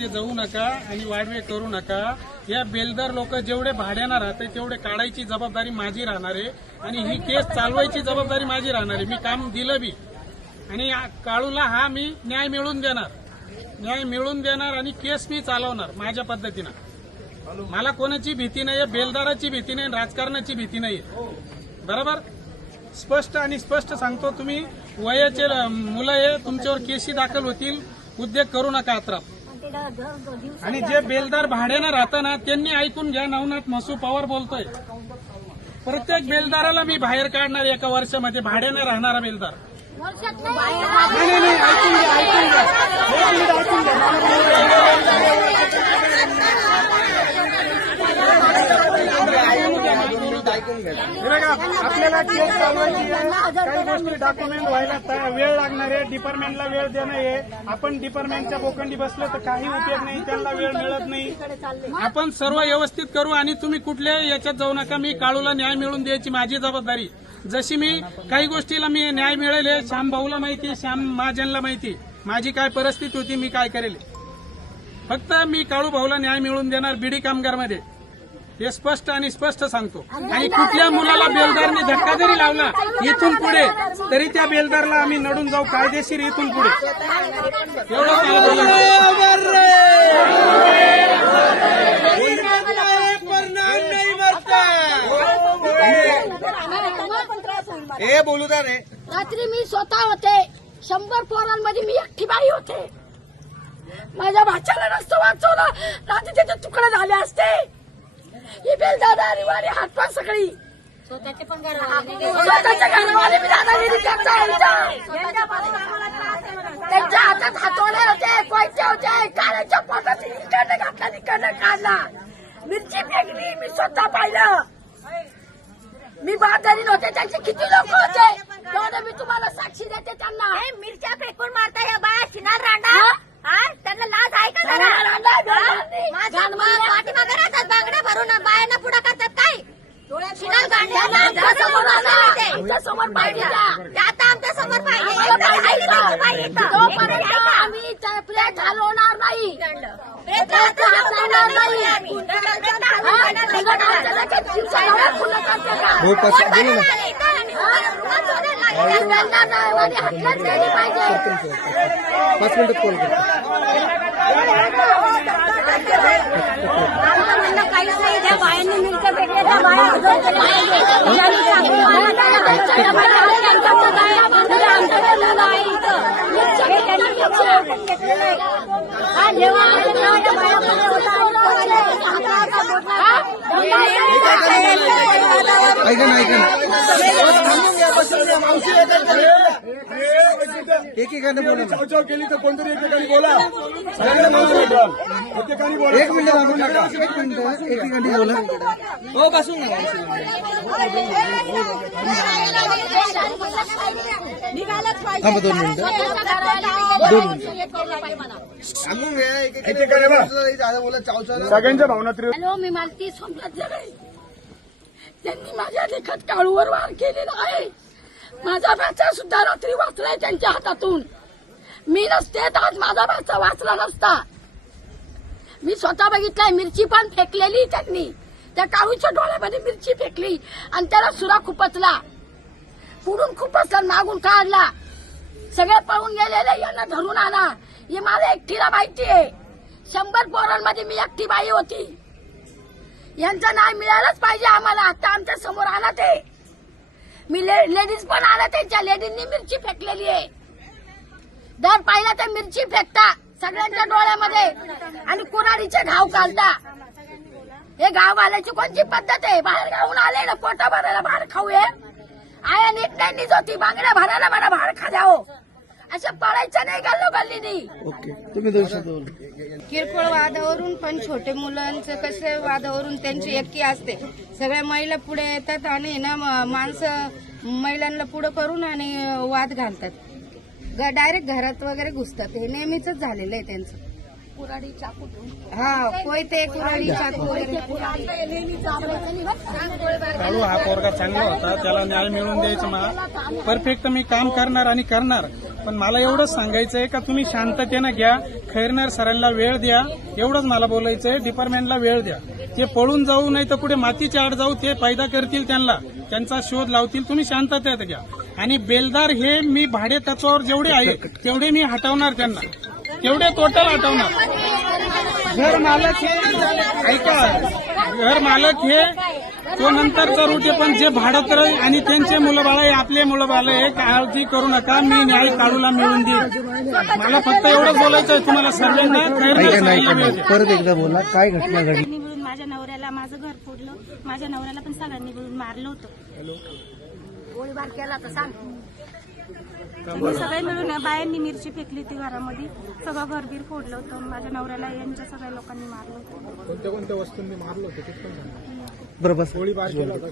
मध्ये जाऊ नका आणि वाढवे करू नका। या बेलदार लोक जेवढे भाड्यानं राहते तेवढे काढायची जबाबदारी माझी राहणार आहे आणि ही केस चालवायची जबाबदारी माझी राहणार आहे। मी काम दिलं बी आणि काळूला हा मी न्याय मिळवून देणार आणि केस मी चालवणार माझ्या पद्धतीनं। मला कोणाची भीती नाहीये, बेलदाराची भीती नाही, राजकारणाची भीती नाहीये। बरोबर स्पष्ट सांगतो, तुम्ही वयाचे मुलं आहे, तुमच्यावर केसी दाखल होतील, उद्योग करू नका अत्राप। आणि जे बेलदार भाड्यानं राहतं ना त्यांनी ऐकून घ्या, नवनाथ मसू पवार बोलतोय, प्रत्येक बेलदाराला मी बाहेर काढणार एका वर्षामध्ये, भाड्यानं राहणारा बेलदार। नाही ऐकून घ्या। आपल्याला केस चालवायची काही गोष्टी डॉक्युमेंट व्हायला वेळ लागणार आहे, डिपार्टमेंटला वेळ देणं आहे। आपण डिपार्टमेंटच्या बोखंडी बसलो तर काही उपयोग नाही, त्यांना वेळ मिळत नाही। आपण सर्व व्यवस्थित करू आणि तुम्ही कुठल्या याच्यात जाऊ नका। मी काळूला न्याय मिळवून द्यायची माझी जबाबदारी। जशी मी काही गोष्टीला मी न्याय मिळेल, श्याम भाऊला माहिती, श्याम महाजनला माहिती माझी काय परिस्थिती होती, मी काय करेल। फक्त मी काळू भाऊला न्याय मिळवून देणार बीडी कामगारमध्ये, हे स्पष्ट सांगतो। आणि कुठल्या मुलाला बेलदारने धक्का जरी लावला इथून पुढे तरी त्या बेलदारला आम्ही नडून जाऊ कायदेशीर इथून पुढे। हे बोलू द्या रे। रात्री मी स्वतः होते, 100 पोरांमध्ये मी एकटी बाई होते। माझ्या भाच्याला नसतं वाचवलं, रात्री त्याचे तुकडे झाले असते। ही बेलदादा रिवारी हातपाय सगळी स्वतःच्या घरावाले मी दादागिरी त्यांच्या हातात हातवले होते, कोयते होते, काळ्याच्या पोटात इकडनं घातला तिकडनं काढला, मिरची फेकली, मी स्वतः पाहिलं। मी बाजारीन होते, त्यांचे किती लोक होते तेवढे मी तुम्हाला साक्षी देते। त्यांना मिरच्या फेकून मारता या बाया शिनार रांडा, त्यांना लाज आहे का जरा? पाठीमागे राहतात बांगड्या भरून, बायांना पुढे करतात काय? शिनार गांड्या समोर पाहिजे, आता आमच्या समोर पाहिजे। आम्ही प्लेट हलवणार नाही, काहीच नाही, त्या बायांनी मिरच्या भेटल्या, त्या बाया एकेकाने बोला, चाव केली तर कोणतरी एकेकाने बोला, एकेकाने बोला। एक मिनिट एकेकाने बोला। हो बसून थांबा 2 मिनिटं। सगळ्यांच्या भावना हॅलो, मी मालती सोमनाथ जगळे। त्यांनी माझ्या लेखात काळूवर वार केलेला आहे। माझा भाचा सुद्धा रात्री वाचलाय त्यांच्या हातातून। मी नसते तर आज माझा भाचा वाचला नसता। मी स्वतः बघितलाय, मिरची पण फेकलेली त्यांनी, त्या काळूच्या डोळ्यामध्ये मिरची फेकली आणि त्याला सुरा खुपसला, पुढून खुपसला, मागून काढला, सगळे पळून गेलेले, यांना धरून आणा। हे मला एकटीला माहिती आहे, 100 पोरांमध्ये मी एकटी बाई होती। यांचा न्याय मिळालाच पाहिजे आम्हाला। आता आमच्या समोर आला ते, मी लेडीज पण आला, त्यांच्या लेडीजनी मिरची फेकलेली आहे। दर पाहिला ते मिरची फेकता सगळ्यांच्या डोळ्यामध्ये आणि कुऱ्हाडीचे घाव घालता। हे घाव घालायची कोणती पद्धत आहे? बाहेर गावून आले ना, पोटा भरायला बाहेर खाऊ हे आया नीट नाही निज होती, बांगड्या भरायला मला बाहेर खा द्यावं, असं पळायचं नाही गल्लोगल्लीनी। ओके, तुम्ही 2 शब्द बोला। किरकोळ वादावरून पण छोटे मुलांचं कसं वादावरून त्यांची एकी असते, सगळ्या महिला पुढे येतात आणि ना माणसं महिलांना पुढे करून आणि वाद घालतात, डायरेक्ट घरात वगैरे घुसतात। हे नेहमीच झालेलं आहे त्यांचं। कुराडी चाकू घेऊन हा कोयते कुऱ्हाडी चाकू वगैरे काळू हा पोरगा चांगला होता, त्याला न्याय मिळवून द्यायचा मला परफेक्ट मी काम करणार आणि करणार. पण मला एवढंच सांगायचंय का तुम्ही शांततेनं घ्या, खैरनार सरांना वेळ द्या, एवढंच मला बोलायचंय. डिपार्टमेंटला वेळ द्या. ते पळून जाऊ नाही तर कुठे मातीच्या आड जाऊ, ते फायदा करतील त्यांचा शोध लावतील. तुम्ही शांततेत घ्या. आणि बेलदार हे मी भाडे तत्वावर जेवढे आहे तेवढे मी हटवणार, त्यांना तेवढे टोटल हटवणार. घर मालक हे ऐका, घर मालक हे तो नंतरचा रूट आहे, पण जे भाडं राहील आणि त्यांचे मुलं बाळ आहे, आपले मुलं बाळ आहे, काळजी करू नका. मी न्याय काळूला मिळून देईन. मला फक्त एवढंच बोलायचं आहे तुम्हाला सर्वांना. खैरनार सरांना वेळ द्या. परत एकदा बोला, काय घटना घडली? सगळ्यांनी मिळून माझ्या नवऱ्याला, माझं घर फोडलं, माझ्या नवऱ्याला पण सगळ्यांनी मिळून मारलं होतं. गोळीबार केला तर सांग. त्यांनी सगळे मिळून बायांनी मिरची फेकली होती घरामध्ये, सगळं घरबीर फोडलं होतं. माझ्या नवऱ्याला यांच्या सगळ्या लोकांनी मारलं होतं. कोणत्या कोणत्या वस्तूंनी मारलं होतं ते पण सांगा. बरं बस. गोळीबार केला होता.